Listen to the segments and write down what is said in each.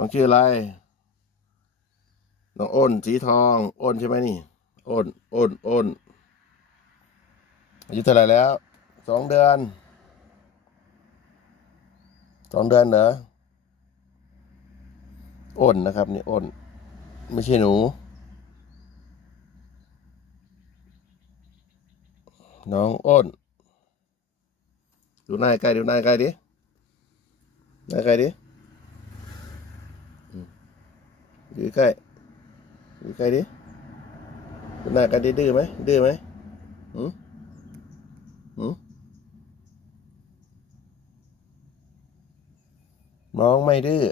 น้องชื่ออะไร น้องอ้น สีทอง อ้นใช่ไหมนี่ อ้น อ้น อ้น อายุเท่าไหร่แล้ว สองเดือน สองเดือนเหรอ อ้นนะครับ นี่อ้น ไม่ใช่หนู น้องอ้น ดูหน้าใกล้ดูหน้าใกล้ดิหน้าใกล้ดิอืม ดูใกล้ดูใกล้ดิหน้ากล้ดิดื้อไหมดื้อไหมหืมหืมน้องไม่ดื้อ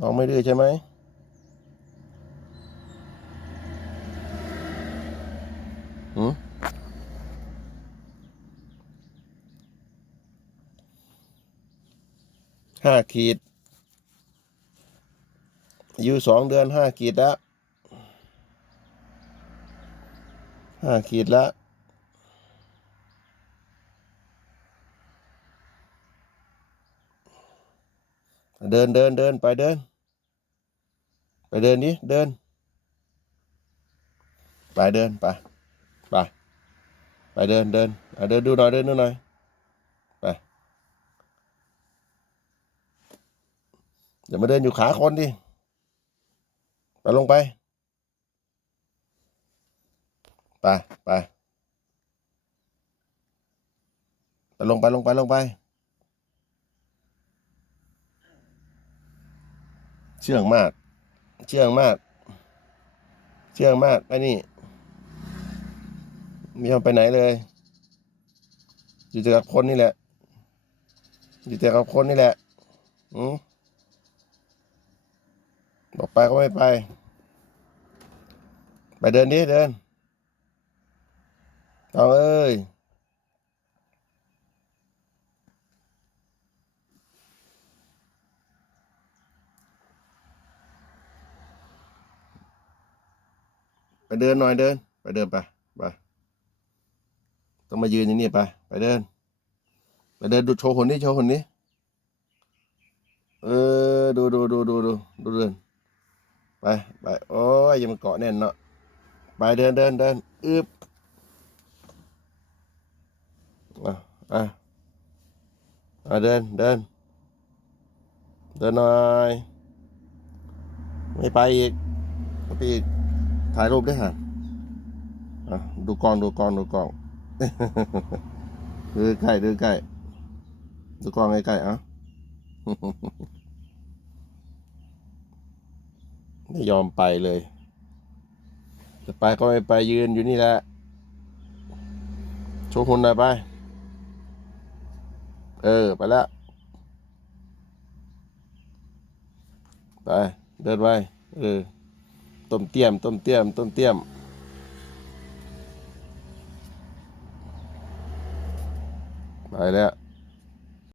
น้องไม่ดื้อใช่ไหมหืมห้าขีด อายุสองเดือนห้าขีดล้วห้าขีดล้วเดินเดินเดินไปเดิน ไปเดินดิเดิน ไปเดินไปไปไปเดินเดินเดินดูหน่อยเดินดูหน่อยไปอย่ามาเดินอยู่ขาคนดิ ไปลงไป ไปไปไปลงไปลงไปลงไป เชื่องมาก เชื่องมาก เชื่องมากไอ้นี่ไม่ยอมไปไหนเลย อยู่แต่กับคนนี่แหละ อยู่แต่กับคนนี่แหละ อืมบอ ไปก็ไม่ไป ไปเดินดิเดินเอาเอ้ยไปเดินหน่อยเดิน ไปเดินไปไปต้องมายืนอย่างนี้ไป ไปเดิน ไปเดินดูโชว์คนนี้โชว์คนนี้เออดูดูดูดูดูดูเดิน ไปไปโอ้ยยังมันเกาะแน่นเนาะไปเดินเดินเดินอึบอะอะอะเดินเดินเดินหน่อยไม่ไปอีกไปอีกถ่ายรูปได้ฮะอะดูกองดูกองดูกองดูใกล้ดูใกล้ดูกองใกล้ๆอะ ไม่ยอมไปเลย จะไปก็ไม่ไปยืนอยู่นี่แหละโชว์หุ่นหน่อยไป เออ ไปแล้ว ไป เดินไป เออ ต้มเตี้ยม ต้มเตี้ยม ต้มเตี้ยมไปแล้ว